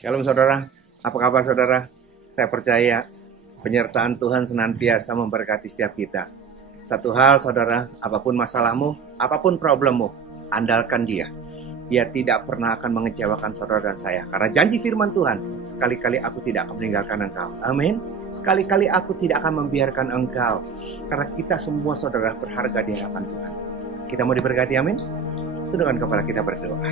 Shalom saudara, apa kabar saudara? Saya percaya penyertaan Tuhan senantiasa memberkati setiap kita. Satu hal saudara, apapun masalahmu, apapun problemmu, andalkan Dia. Dia tidak pernah akan mengecewakan saudara dan saya. Karena janji firman Tuhan, sekali-kali aku tidak akan meninggalkan engkau. Amin. Sekali-kali aku tidak akan membiarkan engkau. Karena kita semua saudara berharga di hadapan Tuhan. Kita mau diberkati, amin. Tundukkan kepala kita berdoa.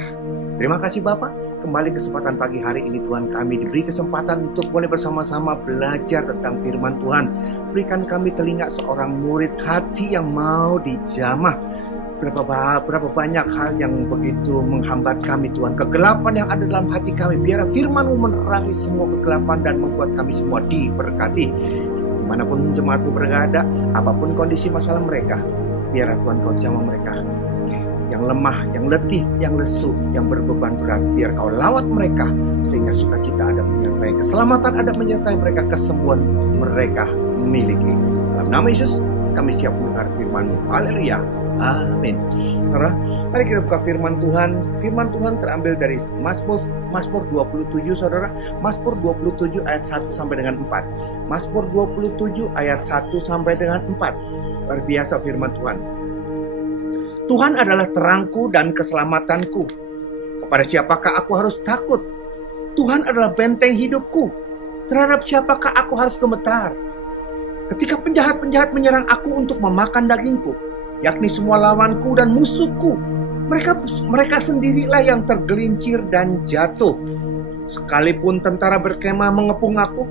Terima kasih Bapak, kembali kesempatan pagi hari ini Tuhan kami diberi kesempatan untuk boleh bersama-sama belajar tentang firman Tuhan. Berikan kami telinga seorang murid, hati yang mau dijamah. Berapa banyak hal yang begitu menghambat kami Tuhan. Kegelapan yang ada dalam hati kami, biar firman-Mu menerangi semua kegelapan dan membuat kami semua diberkati. Dimanapun jemaat-Mu berada, apapun kondisi masalah mereka, biar Tuhan Kau jamah mereka. Yang lemah, yang letih, yang lesu, yang berbeban berat, biar Kau lawat mereka sehingga sukacita ada menyertai, keselamatan ada menyertai mereka, kesembuhan mereka memiliki. Dalam nama Yesus kami siap mendengar firman-Mu. Haleluya, amin. Saudara, mari kita buka firman Tuhan. Firman Tuhan terambil dari Mazmur 27 saudara. Mazmur 27 ayat 1 sampai dengan 4. Mazmur 27 ayat 1 sampai dengan 4. Luar biasa firman Tuhan. Tuhan adalah terangku dan keselamatanku. Kepada siapakah aku harus takut? Tuhan adalah benteng hidupku. Terhadap siapakah aku harus gemetar? Ketika penjahat-penjahat menyerang aku untuk memakan dagingku, yakni semua lawanku dan musuhku, mereka sendirilah yang tergelincir dan jatuh. Sekalipun tentara berkemah mengepung aku,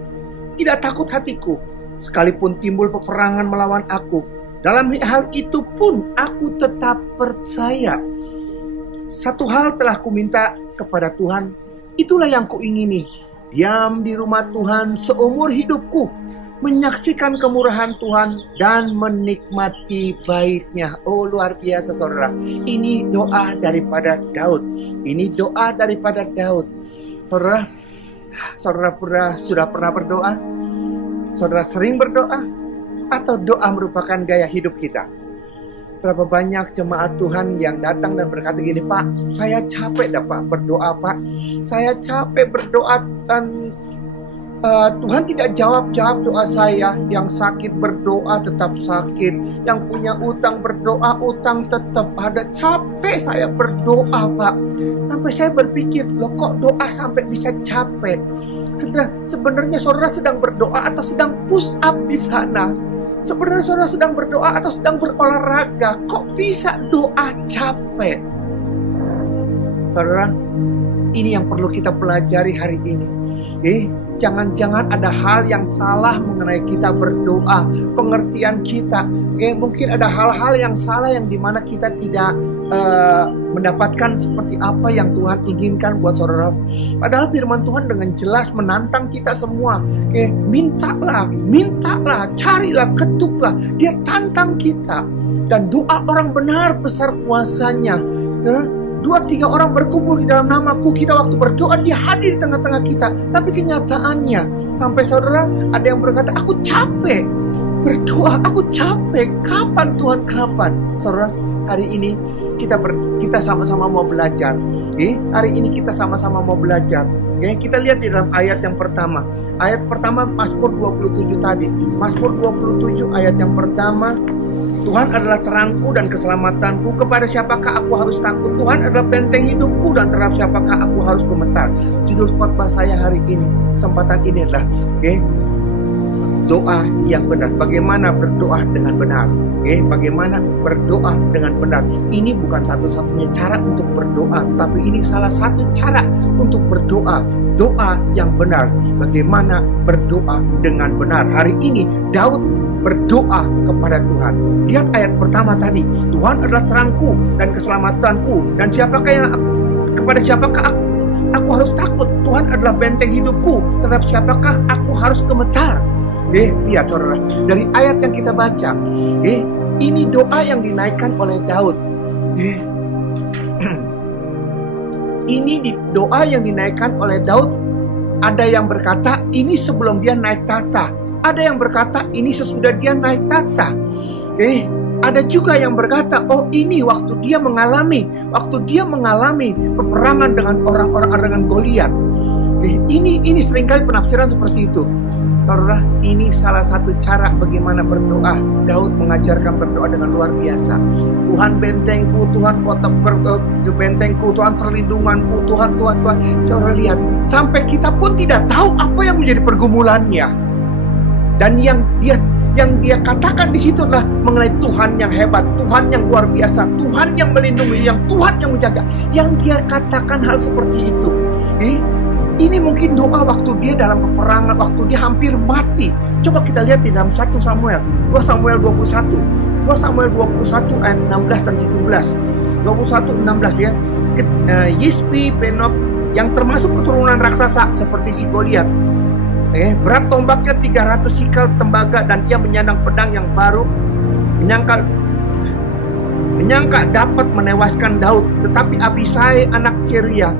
tidak takut hatiku. Sekalipun timbul peperangan melawan aku, dalam hal itu pun aku tetap percaya. Satu hal telah kuminta kepada Tuhan, itulah yang kuingini, diam di rumah Tuhan seumur hidupku, menyaksikan kemurahan Tuhan dan menikmati baiknya. Oh, luar biasa saudara. Ini doa daripada Daud. Ini doa daripada Daud. Saudara sudah pernah berdoa? Saudara sering berdoa? Atau doa merupakan gaya hidup kita? Berapa banyak jemaat Tuhan yang datang dan berkata gini, Pak, saya capek dah Pak berdoa Pak. Saya capek berdoa dan Tuhan tidak jawab doa saya. Yang sakit berdoa tetap sakit. Yang punya utang berdoa, utang tetap ada. Capek saya berdoa Pak. Sampai saya berpikir, loh kok doa sampai bisa capek? Sebenarnya saudara sedang berdoa atau sedang push up di sana? Sebenarnya saudara sedang berdoa atau sedang berolahraga? Kok bisa doa capek? Saudara, ini yang perlu kita pelajari hari ini. Jangan-jangan ada hal yang salah mengenai kita berdoa, pengertian kita. Mungkin ada hal-hal yang salah yang dimana kita tidak mendapatkan seperti apa yang Tuhan inginkan buat saudara. Padahal firman Tuhan dengan jelas menantang kita semua. Mintalah, carilah, ketuklah. Dia tantang kita. Dan doa orang benar besar kuasanya. 2-3 orang berkumpul di dalam namaku, kita waktu berdoa dia hadir di tengah-tengah kita. Tapi kenyataannya sampai saudara ada yang berkata, aku capek berdoa, aku capek. Kapan Tuhan, kapan? Saudara, hari ini kita sama-sama mau belajar. Hari ini kita sama-sama mau belajar. Kita lihat di dalam ayat yang pertama. Ayat pertama Mazmur 27 tadi. Mazmur 27 ayat yang pertama. Tuhan adalah terangku dan keselamatanku. Kepada siapakah aku harus takut? Tuhan adalah benteng hidupku dan terhadap siapakah aku harus gemetar? Judul khotbah saya hari ini, kesempatan ini adalah doa yang benar. Bagaimana berdoa dengan benar? Bagaimana berdoa dengan benar? Ini bukan satu-satunya cara untuk berdoa, tapi ini salah satu cara untuk berdoa. Doa yang benar. Bagaimana berdoa dengan benar? Hari ini Daud berdoa kepada Tuhan. Lihat ayat pertama tadi. Tuhan adalah terangku dan keselamatanku. Dan kepada siapakah aku harus takut? Tuhan adalah benteng hidupku. Terhadap siapakah aku harus gemetar? Lihat saudara, dari ayat yang kita baca, ini doa yang dinaikkan oleh Daud. Ini doa yang dinaikkan oleh Daud. Ada yang berkata ini sebelum dia naik tahta. Ada yang berkata ini sesudah dia naik tahta. Ada juga yang berkata, oh ini waktu dia mengalami peperangan dengan orang-orang dengan Goliat. Ini seringkali penafsiran seperti itu. Saudara, ini salah satu cara bagaimana berdoa. Daud mengajarkan berdoa dengan luar biasa. Tuhan bentengku, Tuhan kota bentengku, Tuhan perlindunganku, Tuhan. Saudara lihat, sampai kita pun tidak tahu apa yang menjadi pergumulannya. Dan yang dia katakan di situ adalah mengenai Tuhan yang hebat, Tuhan yang luar biasa, Tuhan yang melindungi, Tuhan yang menjaga. Yang dia katakan hal seperti itu. Ini mungkin doa waktu dia dalam peperangan, waktu dia hampir mati. Coba kita lihat di dalam 1 Samuel, 2 Samuel 21. 2 Samuel 21 ayat 16 dan 17. 21:16 ya. Yisbi Benob yang termasuk keturunan raksasa seperti si Goliat. Berat tombaknya 300 sikal tembaga dan ia menyandang pedang yang baru. Menyangka dapat menewaskan Daud, tetapi Abisai anak Zeruiah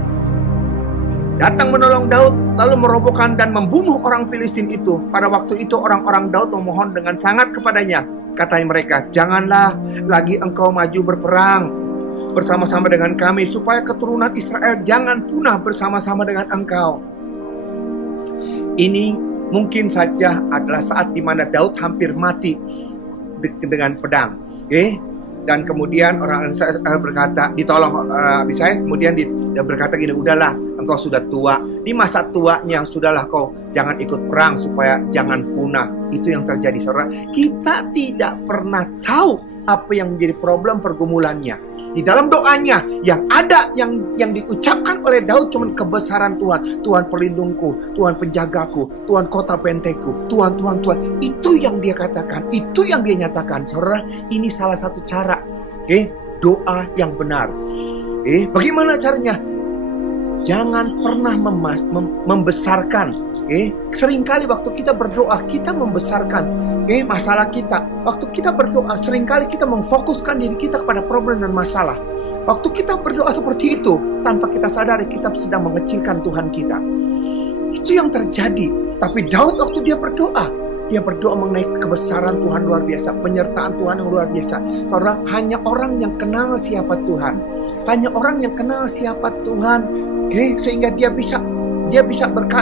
datang menolong Daud, lalu merobohkan dan membunuh orang Filistin itu. Pada waktu itu orang-orang Daud memohon dengan sangat kepadanya. Kata mereka, janganlah lagi engkau maju berperang bersama-sama dengan kami, supaya keturunan Israel jangan punah bersama-sama dengan engkau. Ini mungkin saja adalah saat di mana Daud hampir mati dengan pedang. Dan kemudian orang Israel berkata, ditolong Abisai, kemudian dia berkata gini, udahlah, engkau sudah tua, di masa tuanya sudahlah kau jangan ikut perang supaya jangan punah. Itu yang terjadi, saudara. Kita tidak pernah tahu apa yang menjadi problem pergumulannya. Di dalam doanya yang ada, yang diucapkan oleh Daud cuma kebesaran Tuhan. Tuhan pelindungku, Tuhan penjagaku, Tuhan kota bentengku, Tuhan. Itu yang dia katakan, itu yang dia nyatakan. Saudara, ini salah satu cara doa yang benar. Bagaimana caranya? Jangan pernah membesarkan. Seringkali waktu kita berdoa, kita membesarkan masalah kita. Waktu kita berdoa, seringkali kita memfokuskan diri kita kepada problem dan masalah. Waktu kita berdoa seperti itu, tanpa kita sadari kita sedang mengecilkan Tuhan kita. Itu yang terjadi. Tapi Daud waktu dia berdoa mengenai kebesaran Tuhan luar biasa, penyertaan Tuhan yang luar biasa. Hanya orang yang kenal siapa Tuhan, hanya orang yang kenal siapa Tuhan, sehingga dia bisa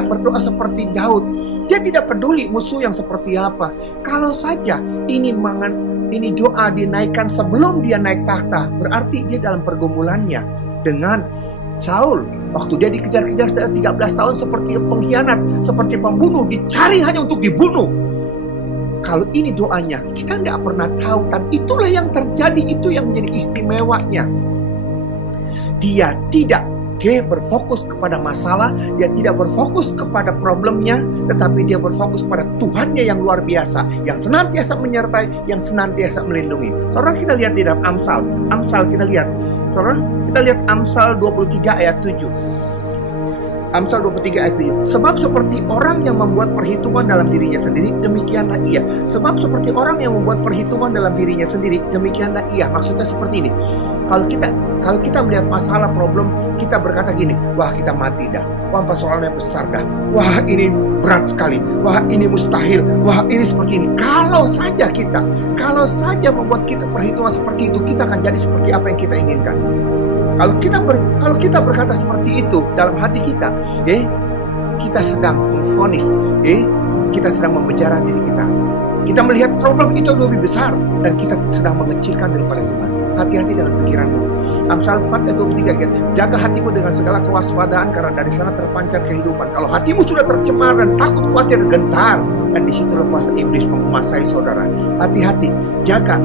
berdoa seperti Daud. Dia tidak peduli musuh yang seperti apa. Kalau saja ini doa dinaikkan sebelum dia naik tahta, berarti dia dalam pergumulannya dengan Saul. Waktu dia dikejar-kejar 13 tahun seperti pengkhianat, seperti pembunuh, dicari hanya untuk dibunuh. Kalau ini doanya, kita tidak pernah tahu. Dan itulah yang terjadi, itu yang menjadi istimewanya. Dia tidak berfokus kepada masalah, dia tidak berfokus kepada problemnya, tetapi dia berfokus pada Tuhannya yang luar biasa, yang senantiasa menyertai, yang senantiasa melindungi. Saudara, kita lihat di dalam Amsal kita lihat. Saudara, kita lihat Amsal 23 ayat 7. Amsal 23 ayat 7. Sebab seperti orang yang membuat perhitungan dalam dirinya sendiri, demikianlah ia. Sebab seperti orang yang membuat perhitungan dalam dirinya sendiri, demikianlah ia. Maksudnya seperti ini. Kalau kita melihat masalah, problem, kita berkata gini, wah kita mati dah, wah persoalannya besar dah, wah ini berat sekali, wah ini mustahil, wah ini seperti ini. Kalau saja membuat kita perhitungan seperti itu, kita akan jadi seperti apa yang kita inginkan. Kalau kita berkata seperti itu dalam hati kita, kita sedang memvonis, kita sedang memenjara diri kita. Kita melihat problem itu lebih besar dan kita sedang mengecilkan daripada Tuhan. Hati-hati dengan pikiranmu. Amsal 4 ayat 23, jaga hatimu dengan segala kewaspadaan, karena dari sana terpancar kehidupan. Kalau hatimu sudah tercemar dan takut, khawatir, gentar, dan disitulah kuasa iblis menguasai saudara. Hati-hati, jaga.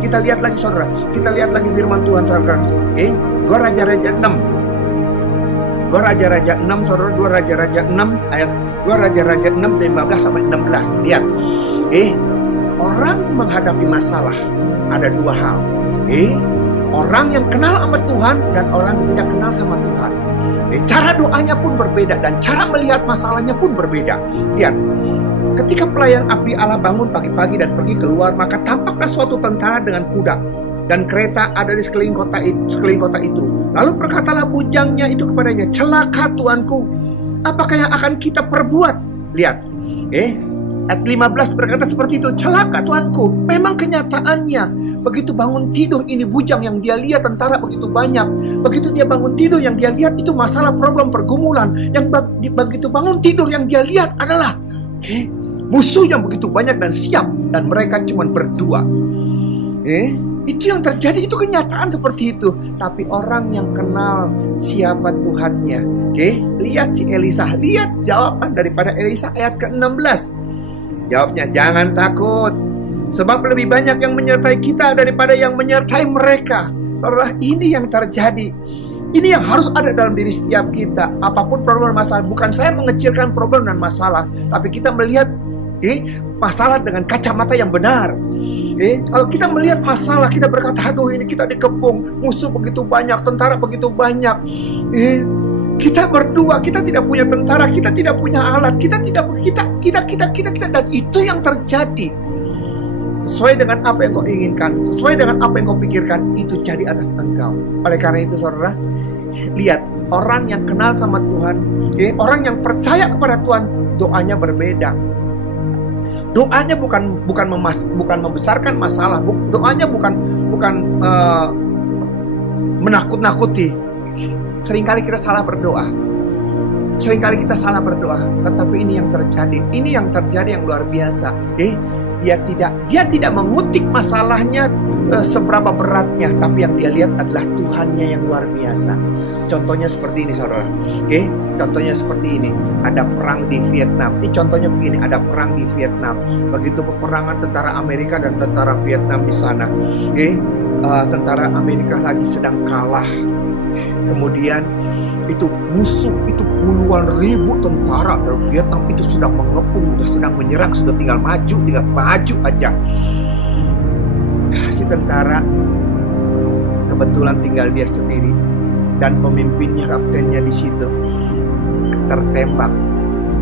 Kita lihat lagi saudara, kita lihat lagi firman Tuhan sekarang. 2 Raja-Raja 6. 2 Raja-Raja 6 saudara, 2 Raja-Raja 6 ayat 2 Raja-Raja 6 dari 15 sampai 16. Lihat. Orang menghadapi masalah ada dua hal. Orang yang kenal sama Tuhan dan orang yang tidak kenal sama Tuhan. Cara doanya pun berbeda dan cara melihat masalahnya pun berbeda. Lihat, ketika pelayan abdi Allah bangun pagi-pagi dan pergi keluar, maka tampaklah suatu tentara dengan kuda dan kereta ada di sekeliling kota itu. Lalu berkatalah bujangnya itu kepadanya, celaka tuanku, apakah yang akan kita perbuat? Lihat, Ayat 15 berkata seperti itu. Celaka tuanku, memang kenyataannya. Begitu bangun tidur ini bujang yang dia lihat tentara begitu banyak. Begitu dia bangun tidur yang dia lihat itu masalah, problem, pergumulan. Yang begitu bangun tidur yang dia lihat adalah musuh yang begitu banyak dan siap. Dan mereka cuma berdua. Itu yang terjadi, itu kenyataan seperti itu. Tapi orang yang kenal siapa Tuhannya, lihat si Elisa, lihat jawaban daripada Elisa ayat ke-16. Jawabnya, jangan takut, sebab lebih banyak yang menyertai kita daripada yang menyertai mereka. Saudara, ini yang terjadi. Ini yang harus ada dalam diri setiap kita. Apapun problem masalah, bukan saya mengecilkan problem dan masalah, tapi kita melihat masalah dengan kacamata yang benar. Kalau kita melihat masalah, kita berkata, aduh ini kita dikepung, musuh begitu banyak, tentara begitu banyak. Kita berdua, kita tidak punya tentara, kita tidak punya alat, kita dan itu yang terjadi. Sesuai dengan apa yang kau inginkan, sesuai dengan apa yang kau pikirkan, itu jadi atas engkau. Oleh karena itu saudara, lihat orang yang kenal sama Tuhan, orang yang percaya kepada Tuhan, doanya berbeda. Doanya bukan membesarkan masalah, doanya bukan menakut-nakuti. Seringkali kita salah berdoa. Tetapi ini yang terjadi. Ini yang terjadi yang luar biasa. Dia tidak mengutik masalahnya seberapa beratnya, tapi yang dia lihat adalah Tuhannya yang luar biasa. Contohnya seperti ini saudara. Contohnya seperti ini. Ada perang di Vietnam. Ini contohnya begini, ada perang di Vietnam. Begitu peperangan tentara Amerika dan tentara Vietnam di sana. Tentara Amerika lagi sedang kalah. Kemudian itu musuh, itu puluhan ribu tentara dari Vietnam itu sudah mengepung, sudah sedang menyerang, sudah tinggal maju aja. Si tentara kebetulan tinggal dia sendiri dan pemimpinnya, kaptennya di situ tertembak.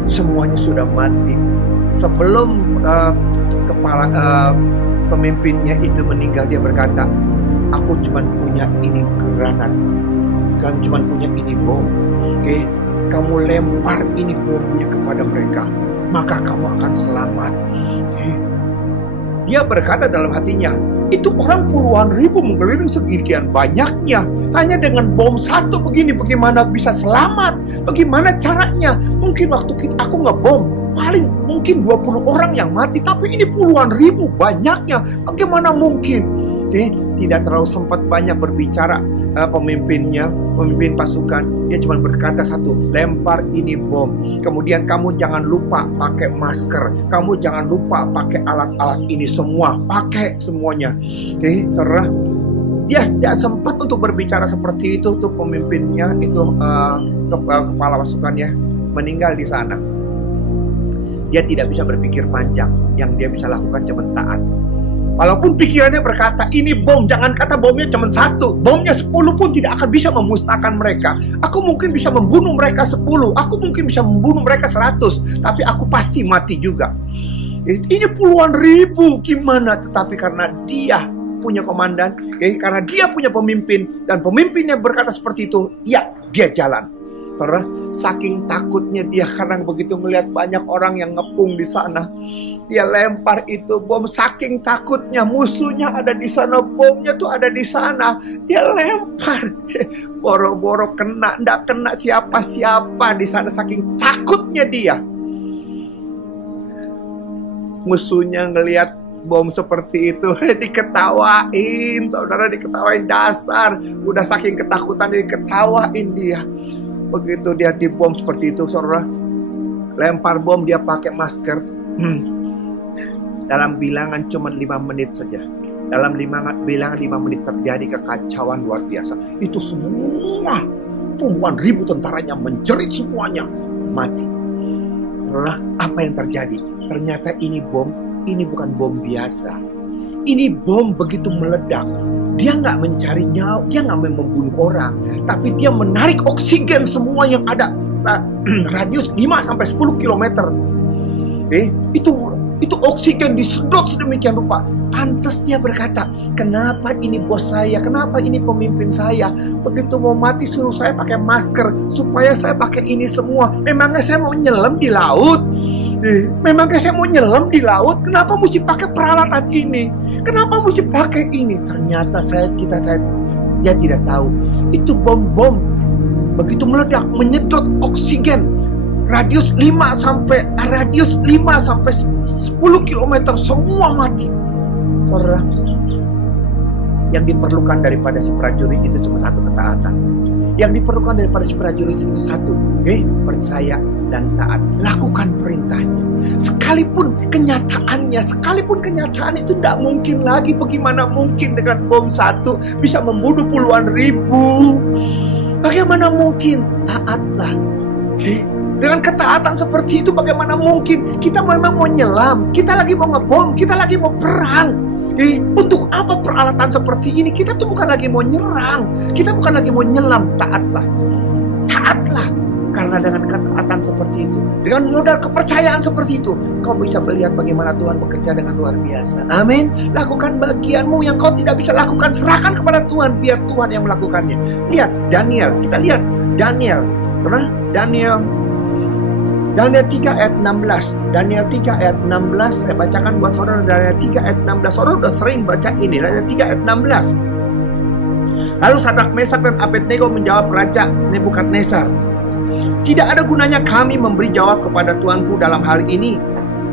Semuanya sudah mati. Sebelum kepala pemimpinnya itu meninggal, dia berkata, aku cuma punya ini granat, kamu cuma punya ini bom. Kamu lempar ini bomnya kepada mereka, maka kamu akan selamat. Dia berkata dalam hatinya, itu orang puluhan ribu mengelilingi segian banyaknya, hanya dengan bom satu begini, bagaimana bisa selamat? Bagaimana caranya? Mungkin waktu aku ngebom, paling mungkin 20 orang yang mati, tapi ini puluhan ribu banyaknya, bagaimana mungkin? Tidak terlalu sempat banyak berbicara pemimpin pasukan. Dia cuma berkata satu, lempar ini bom. Kemudian kamu jangan lupa pakai masker, kamu jangan lupa pakai alat-alat ini semua, pakai semuanya. Karena dia tidak sempat untuk berbicara seperti itu. Tuh pemimpinnya itu kepala pasukannya meninggal di sana. Dia tidak bisa berpikir panjang. Yang dia bisa lakukan cuma taat. Walaupun pikirannya berkata, ini bom, jangan kata bomnya cuma satu, bomnya 10 pun tidak akan bisa memusnahkan mereka. Aku mungkin bisa membunuh mereka 10, aku mungkin bisa membunuh mereka 100, tapi aku pasti mati juga. Ini puluhan ribu, gimana? Tetapi karena dia punya komandan, karena dia punya pemimpin, dan pemimpinnya berkata seperti itu, ya, dia jalan. Karena saking takutnya dia, karena begitu melihat banyak orang yang ngepung di sana, dia lempar itu bom. Saking takutnya, musuhnya ada di sana, bomnya tuh ada di sana, dia lempar. Boro-boro kena, ndak kena siapa-siapa di sana, saking takutnya dia. Musuhnya ngelihat bom seperti itu, diketawain, saudara, diketawain dasar. Udah saking ketakutan diketawain dia. Begitu dia dibom seperti itu, saudara, lempar bom, dia pakai masker. Dalam bilangan cuma 5 menit saja. Dalam bilangan 5 menit terjadi kekacauan luar biasa. Itu semua puluhan ribu tentaranya menjerit, semuanya mati. Saudara, apa yang terjadi? Ternyata ini bom, ini bukan bom biasa. Ini bom begitu meledak, dia nggak mencari nyawa, dia nggak membunuh orang, tapi dia menarik oksigen semua yang ada radius 5-10 km. Itu oksigen disedot sedemikian rupa. Pantas dia berkata, kenapa ini bos saya, kenapa ini pemimpin saya, begitu mau mati suruh saya pakai masker, supaya saya pakai ini semua. Memangnya saya mau nyelam di laut? Memangnya saya mau nyelam di laut? Kenapa mesti pakai peralatan ini? Kenapa mesti pakai ini? Ternyata dia tidak tahu. Itu bom begitu meledak menyedot oksigen radius 5 sampai 10 km semua mati. Saudara, yang diperlukan daripada si prajurit itu cuma satu, ketaatan. Yang diperlukan daripada si prajurit itu satu, percaya dan taat. Lakukan perintahnya. Sekalipun kenyataan itu tidak mungkin lagi. Bagaimana mungkin dengan bom satu bisa membunuh puluhan ribu? Bagaimana mungkin? Taatlah. Dengan ketaatan seperti itu, bagaimana mungkin? Kita memang mau nyelam, kita lagi mau ngebom, kita lagi mau perang. Untuk apa peralatan seperti ini? Kita tuh bukan lagi mau nyerang, kita bukan lagi mau nyelam. Taatlah. Karena dengan ketaatan seperti itu, dengan modal kepercayaan seperti itu, kau bisa melihat bagaimana Tuhan bekerja dengan luar biasa. Amin. Lakukan bagianmu yang kau tidak bisa lakukan, serahkan kepada Tuhan, biar Tuhan yang melakukannya. Lihat Daniel, kita lihat Daniel. Daniel 3 ayat 16. Daniel 3 ayat 16. Saya bacakan buat saudara. Daniel 3 ayat 16. Saudara udah sering baca ini. Daniel 3 ayat 16. Lalu Sadrak, Mesak dan Abednego menjawab Raja Nebukadnezar, tidak ada gunanya kami memberi jawab kepada Tuanku dalam hal ini.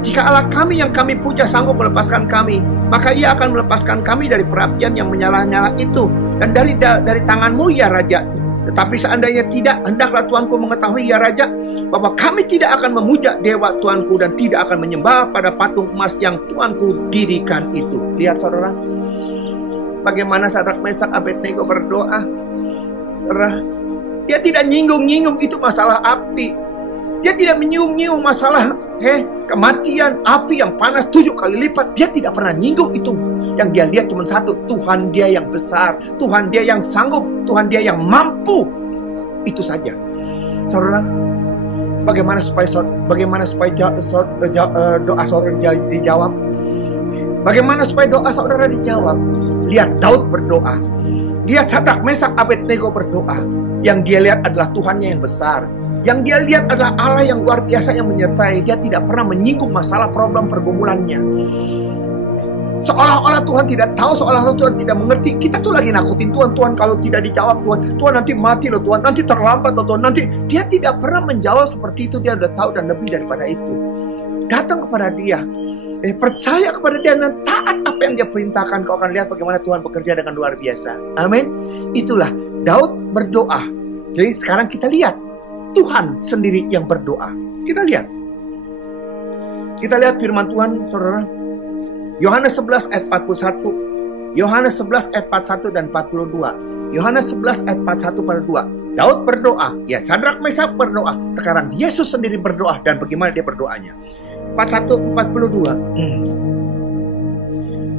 Jika Allah kami yang kami puja sanggup melepaskan kami, maka ia akan melepaskan kami dari perapian yang menyala-nyala itu dan dari tanganmu ya Raja. Tetapi seandainya tidak, hendaklah Tuanku mengetahui ya Raja, bahwa kami tidak akan memuja dewa Tuanku dan tidak akan menyembah pada patung emas yang Tuanku dirikan itu. Lihat saudara, bagaimana Sadrak, Mesak, Abednego berdoa. Dia tidak nyinggung-nyinggung itu masalah api. Dia tidak menyinggung-nyinggung masalah kematian, api yang panas 7 kali lipat. Dia tidak pernah nyinggung itu. Yang dia lihat cuma satu, Tuhan dia yang besar, Tuhan dia yang sanggup, Tuhan dia yang mampu. Itu saja. Saudara, bagaimana supaya doa saudara dijawab? Bagaimana supaya doa saudara dijawab? Lihat Daud berdoa. Lihat Sadrak, Mesak, Abednego berdoa. Yang dia lihat adalah Tuhannya yang besar. Yang dia lihat adalah Allah yang luar biasa yang menyertai. Dia tidak pernah menyinggung masalah problem pergumulannya. Seolah-olah Tuhan tidak tahu, seolah-olah Tuhan tidak mengerti. Kita tuh lagi nakutin Tuhan. Tuhan kalau tidak dijawab, Tuhan nanti mati loh Tuhan. Nanti terlambat loh Tuhan. Nanti dia tidak pernah menjawab seperti itu. Dia sudah tahu dan lebih daripada itu. Datang kepada dia. Percaya kepada dia dan taat apa yang dia perintahkan. Kau akan lihat bagaimana Tuhan bekerja dengan luar biasa. Amin. Itulah Daud berdoa. Jadi sekarang kita lihat Tuhan sendiri yang berdoa. Kita lihat firman Tuhan saudara. Yohanes 11 ayat 41. Yohanes 11 ayat 41 dan 42. Yohanes 11 ayat 41 pada 2. Daud berdoa. Ya, Sadrak, Mesak berdoa. Sekarang Yesus sendiri berdoa. Dan bagaimana dia berdoanya? 41, 42.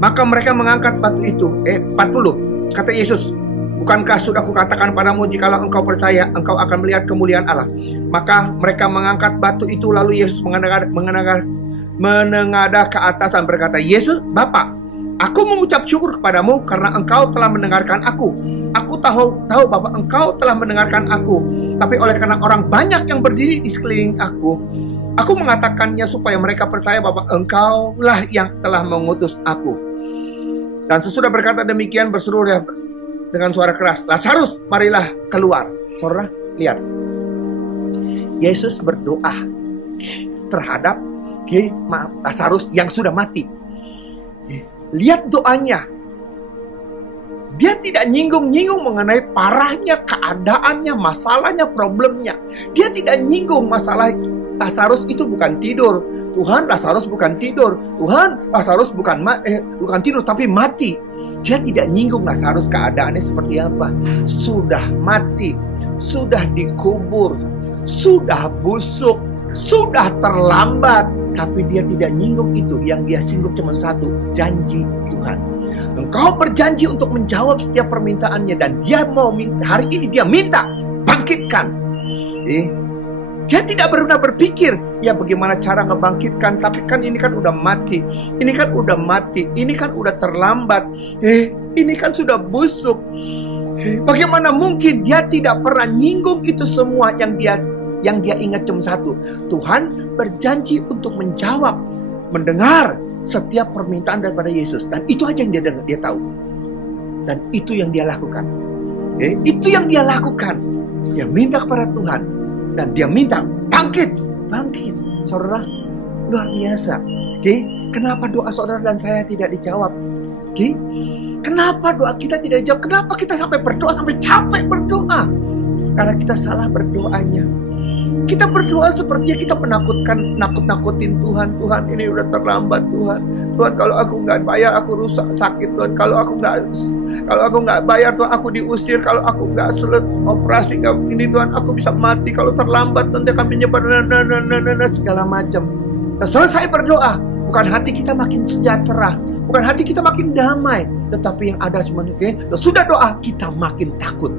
Maka mereka mengangkat batu itu. 40. Kata Yesus, bukankah sudah kukatakan padamu, jikalau engkau percaya, engkau akan melihat kemuliaan Allah. Maka mereka mengangkat batu itu. Lalu Yesus menengadah ke atas dan berkata, Yesus, Bapa, aku mengucap syukur kepadamu karena engkau telah mendengarkan aku. Aku tahu bahwa engkau telah mendengarkan aku. Tapi oleh karena orang banyak yang berdiri di sekeliling aku mengatakannya supaya mereka percaya bahwa engkaulah yang telah mengutus aku. Dan sesudah berkata demikian, berseru dengan suara keras, Lazarus, marilah keluar. Saudara, lihat. Yesus berdoa terhadap Lazarus yang sudah mati. Lihat doanya. Dia tidak nyinggung-nyinggung mengenai parahnya keadaannya, masalahnya, problemnya. Dia tidak nyinggung masalah Lazarus itu bukan tidur. Tuhan, Lazarus bukan tidur. Tuhan, Lazarus bukan tidur tapi mati. Dia tidak nyinggung Lazarus keadaannya seperti apa. Sudah mati, sudah dikubur, sudah busuk, sudah terlambat. Tapi dia tidak nyinggung itu. Yang dia singgung cuma satu, janji Tuhan. Engkau berjanji untuk menjawab setiap permintaannya. Dan dia mau minta, hari ini dia minta, bangkitkan. Dia tidak pernah berpikir, ya bagaimana cara ngebangkitkan. Tapi kan ini kan udah mati. Ini kan udah mati. Ini kan udah terlambat. Ini kan sudah busuk. Bagaimana mungkin dia tidak pernah nyinggung itu semua. Yang dia Yang dia ingat cuma satu, Tuhan berjanji untuk menjawab, mendengar setiap permintaan daripada Yesus. Dan itu aja yang dia tahu. Dan itu yang dia lakukan. Itu yang dia lakukan. Dia minta kepada Tuhan. Dan dia minta bangkit. Saudara, luar biasa. Kenapa doa saudara dan saya tidak dijawab? Kenapa doa kita tidak dijawab? Kenapa kita sampai berdoa, sampai capek berdoa? Karena kita salah berdoanya. Kita berdoa sepertinya kita nakut-nakutin Tuhan. Tuhan, ini udah terlambat Tuhan. Tuhan, kalau aku nggak bayar aku rusak, sakit Tuhan. Kalau aku nggak bayar Tuhan, aku diusir. Kalau aku nggak operasi ini Tuhan, aku bisa mati. Kalau terlambat nanti akan menyebar segala macam. Nah, selesai berdoa, bukan hati kita makin sejahtera, bukan hati kita makin damai, tetapi yang ada semuanya, sudah doa kita makin takut.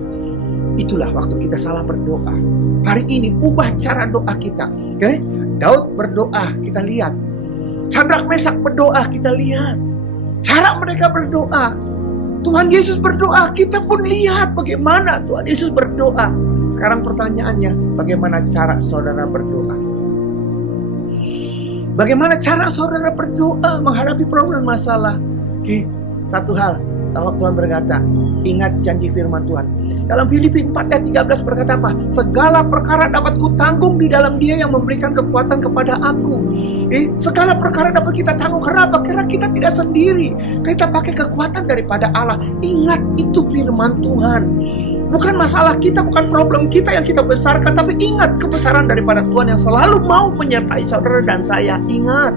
Itulah waktu kita salah berdoa. Hari ini ubah cara doa kita. Daud berdoa, kita lihat. Sadrak Mesak berdoa, kita lihat. Cara mereka berdoa. Tuhan Yesus berdoa, kita pun lihat bagaimana Tuhan Yesus berdoa. Sekarang pertanyaannya, bagaimana cara saudara berdoa? Bagaimana cara saudara berdoa menghadapi problem masalah? Satu hal, Tuhan berkata, ingat janji firman Tuhan. Dalam Filipi 4 ayat 13 berkata apa? Segala perkara dapat kutanggung di dalam Dia yang memberikan kekuatan kepada aku. Segala perkara dapat kita tanggung. Kenapa? Karena kita tidak sendiri. Kita pakai kekuatan daripada Allah. Ingat, itu firman Tuhan. Bukan masalah kita, bukan problem kita yang kita besarkan, tapi ingat kebesaran daripada Tuhan yang selalu mau menyertai saudara dan saya. Ingat.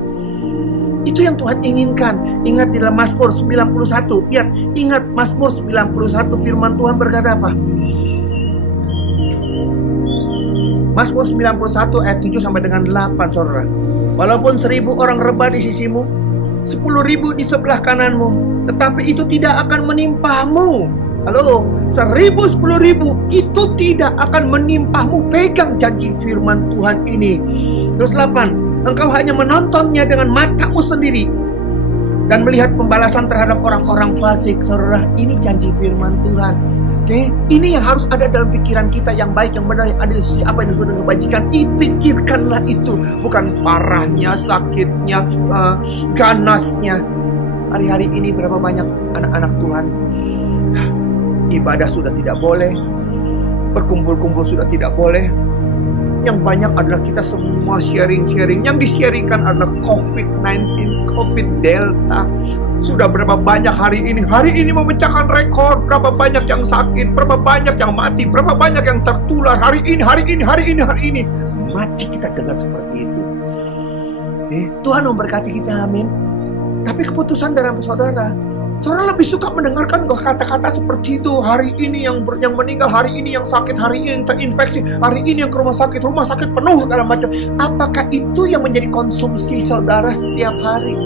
Itu yang Tuhan inginkan. Ingat di dalam Mazmur 91. Ingat Mazmur 91, firman Tuhan berkata apa? Mazmur 91 ayat 7 sampai dengan 8, saudara. Walaupun 1000 orang rebah di sisimu, 10.000 di sebelah kananmu, tetapi itu tidak akan menimpamu. Halo, 1000, 10.000 itu tidak akan menimpamu. Pegang janji firman Tuhan ini. Terus 8. Engkau hanya menontonnya dengan matamu sendiri dan melihat pembalasan terhadap orang-orang fasik. Saudara, ini janji firman Tuhan. Ini yang harus ada dalam pikiran kita, yang baik, yang benar, yang adil, apa yang disebut dengan kebajikan. Dipikirkanlah itu, bukan parahnya, sakitnya, ganasnya. Hari-hari ini berapa banyak anak-anak Tuhan ibadah sudah tidak boleh, berkumpul-kumpul sudah tidak boleh. Yang banyak adalah kita semua sharing-sharing. Yang di-sharingkan adalah COVID-19, COVID Delta. Sudah berapa banyak hari ini memecahkan rekor. Berapa banyak yang sakit, berapa banyak yang mati, berapa banyak yang tertular hari ini. Mati kita dengar seperti itu. Tuhan memberkati kita, amin. Tapi keputusan dalam saudara lebih suka mendengarkan kata-kata seperti itu. Hari ini yang meninggal, hari ini yang sakit, hari ini yang terinfeksi, hari ini yang ke rumah sakit penuh segala macam. Apakah itu yang menjadi konsumsi saudara setiap hari?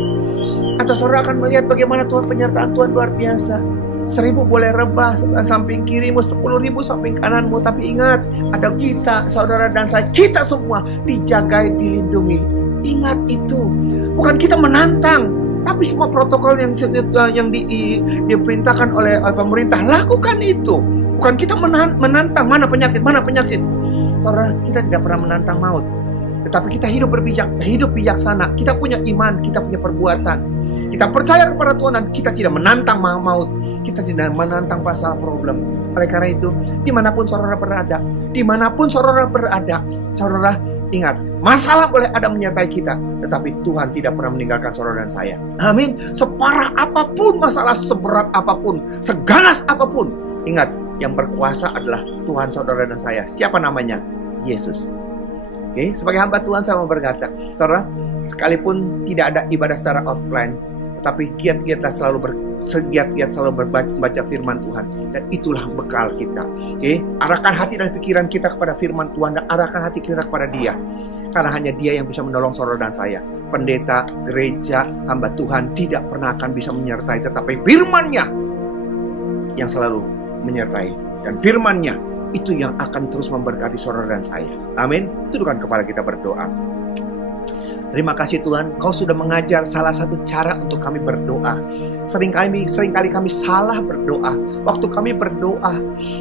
Atau saudara akan melihat bagaimana Tuhan, penyertaan Tuhan luar biasa. 1000 boleh rebah samping kirimu, 10.000 samping kananmu. Tapi ingat, ada kita, saudara dan saya, kita semua dijagai, dilindungi. Ingat itu. Bukan kita menantang, tapi semua protokol yang diperintahkan oleh pemerintah, lakukan itu. Bukan kita menantang mana penyakit. Karena kita tidak pernah menantang maut. Tetapi kita hidup bijaksana. Kita punya iman, kita punya perbuatan. Kita percaya kepada Tuhan dan kita tidak menantang maut. Kita tidak menantang masalah problem. Oleh karena itu, dimanapun saudara berada, saudara ingat, masalah boleh ada menyertai kita, tetapi Tuhan tidak pernah meninggalkan saudara dan saya. Amin. Separah apapun masalah, seberat apapun, seganas apapun, ingat, yang berkuasa adalah Tuhan saudara dan saya. Siapa namanya? Yesus. Sebagai hamba Tuhan saya mau berkata, saudara, sekalipun tidak ada ibadah secara offline, tetapi giat-giatlah selalu membaca firman Tuhan. Dan itulah bekal kita. Arahkan hati dan pikiran kita kepada firman Tuhan, dan arahkan hati kita kepada Dia. Karena hanya Dia yang bisa menolong saudara dan saya. Pendeta, gereja, hamba Tuhan tidak pernah akan bisa menyertai, tetapi firman-Nya yang selalu menyertai. Dan firman-Nya itu yang akan terus memberkati saudara dan saya. Amin. Tundukkan kepala kita berdoa. Terima kasih Tuhan, Kau sudah mengajar salah satu cara untuk kami berdoa. Seringkali kami salah berdoa. Waktu kami berdoa,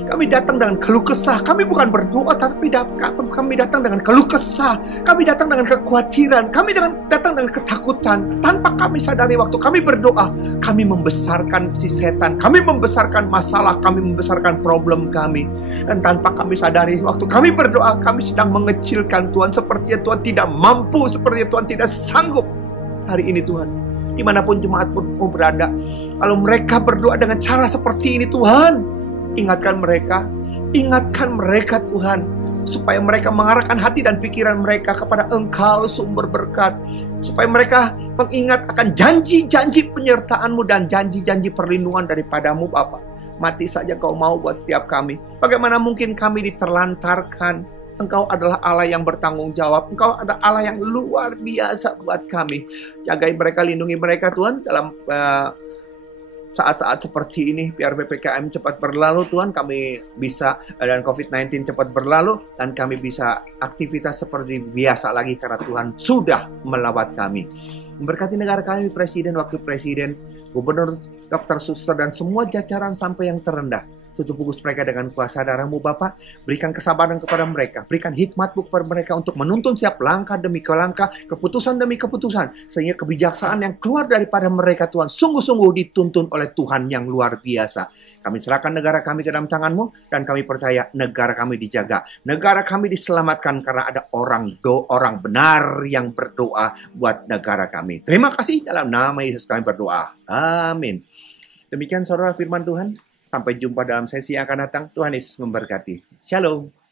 kami datang dengan keluh kesah. Kami bukan berdoa, tapi kami datang dengan keluh kesah. Kami datang dengan kekhawatiran. Kami datang dengan ketakutan. Tanpa kami sadari waktu kami berdoa, kami membesarkan si setan. Kami membesarkan masalah, kami membesarkan problem kami. Dan tanpa kami sadari waktu kami berdoa, kami sedang mengecilkan Tuhan. Sepertinya Tuhan tidak mampu, sepertinya Tuhan tidak sanggup. Hari ini Tuhan, dimanapun jemaat pun mau berada, kalau mereka berdoa dengan cara seperti ini Tuhan, ingatkan mereka Tuhan, supaya mereka mengarahkan hati dan pikiran mereka kepada Engkau sumber berkat, supaya mereka mengingat akan janji-janji penyertaan-Mu dan janji-janji perlindungan daripadamu Bapa. Mati saja Kau mau buat setiap kami. Bagaimana mungkin kami diterlantarkan? Engkau adalah Allah yang bertanggung jawab. Engkau adalah Allah yang luar biasa buat kami. Jagai mereka, lindungi mereka Tuhan dalam saat-saat seperti ini. Biar PPKM cepat berlalu Tuhan, kami bisa, dan COVID-19 cepat berlalu, dan kami bisa aktivitas seperti biasa lagi karena Tuhan sudah melawat kami. Memberkati negara kami, Presiden, Wakil Presiden, Gubernur, Dokter, Suster, dan semua jajaran sampai yang terendah. Tutup bungkus mereka dengan kuasa darah-Mu Bapa. Berikan kesabaran kepada mereka. Berikan hikmat-Mu kepada mereka untuk menuntun siap langkah demi langkah, keputusan demi keputusan. Sehingga kebijaksanaan yang keluar daripada mereka Tuhan sungguh-sungguh dituntun oleh Tuhan yang luar biasa. Kami serahkan negara kami ke dalam tangan-Mu, dan kami percaya negara kami dijaga. Negara kami diselamatkan karena ada orang benar yang berdoa buat negara kami. Terima kasih, dalam nama Yesus kami berdoa. Amin. Demikian saudara firman Tuhan. Sampai jumpa dalam sesi yang akan datang. Tuhan Yesus memberkati. Shalom.